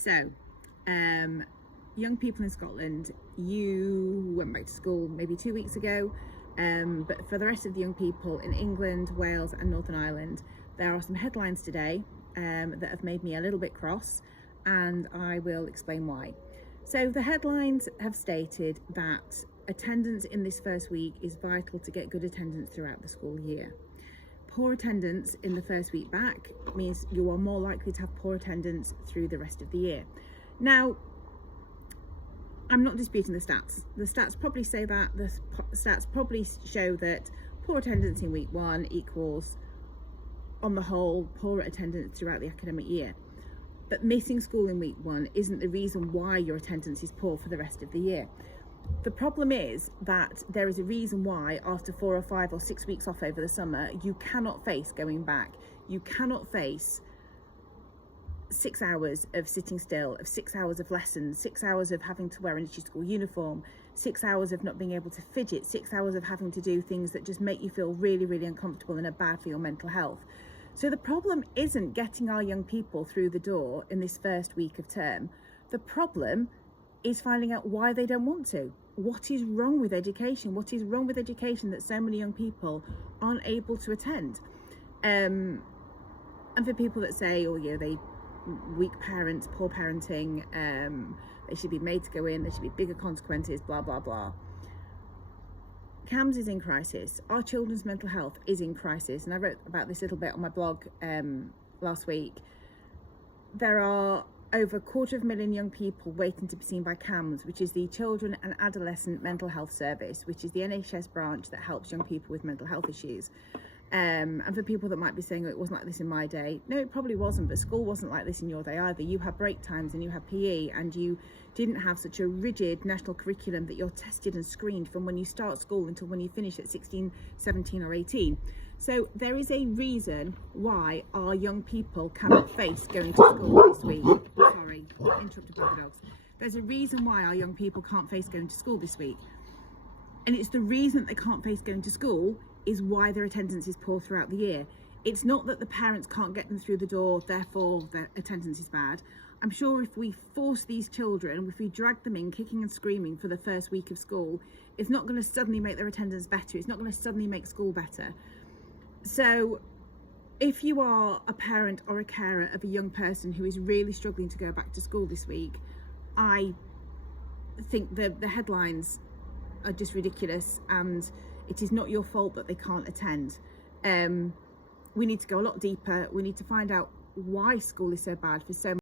So, young people in Scotland, you went back to school maybe 2 weeks ago, but for the rest of the young people in England, Wales and Northern Ireland, there are some headlines today that have made me a little bit cross, and I will explain why. So the headlines have stated that attendance in this first week is vital to get good attendance throughout the school year. Poor attendance in the first week back means you are more likely to have poor attendance through the rest of the year. Now, I'm not disputing the stats. The stats probably say that. The stats probably show that poor attendance in week one equals, on the whole, poor attendance throughout the academic year. But missing school in week one isn't the reason why your attendance is poor for the rest of the year. The problem is that there is a reason why after 4 or 5 or 6 weeks off over the summer, you cannot face going back. You cannot face 6 hours of sitting still, of 6 hours of lessons, 6 hours of having to wear an itchy school uniform, 6 hours of not being able to fidget, 6 hours of having to do things that just make you feel really, really uncomfortable and are bad for your mental health. So the problem isn't getting our young people through the door in this first week of term. The problem is finding out why they don't want to. What is wrong with education? What is wrong with education that so many young people aren't able to attend? And for people that say, oh yeah, they weak parents, poor parenting, they should be made to go in, there should be bigger consequences, blah, blah, blah. CAMHS is in crisis. Our children's mental health is in crisis. And I wrote about this a little bit on my blog last week. There are over 250,000 young people waiting to be seen by CAMHS, which is the Children and Adolescent Mental Health Service, which is the NHS branch that helps young people with mental health issues. And for people that might be saying, oh, it wasn't like this in my day. No, it probably wasn't, but school wasn't like this in your day either. You had break times and you had PE, and you didn't have such a rigid national curriculum that you're tested and screened from when you start school until when you finish at 16, 17 or 18. So there is a reason why our young people cannot face going to school this week. Sorry, interrupted by the dogs. There's a reason why our young people can't face going to school this week. And it's the reason they can't face going to school is why their attendance is poor throughout the year. It's not that the parents can't get them through the door, therefore their attendance is bad. I'm sure if we force these children, if we drag them in kicking and screaming for the first week of school, it's not going to suddenly make their attendance better. It's not going to suddenly make school better. So if you are a parent or a carer of a young person who is really struggling to go back to school this week, I think the headlines are just ridiculous, and it is not your fault that they can't attend. We need to go a lot deeper. We need to find out why school is so bad for so many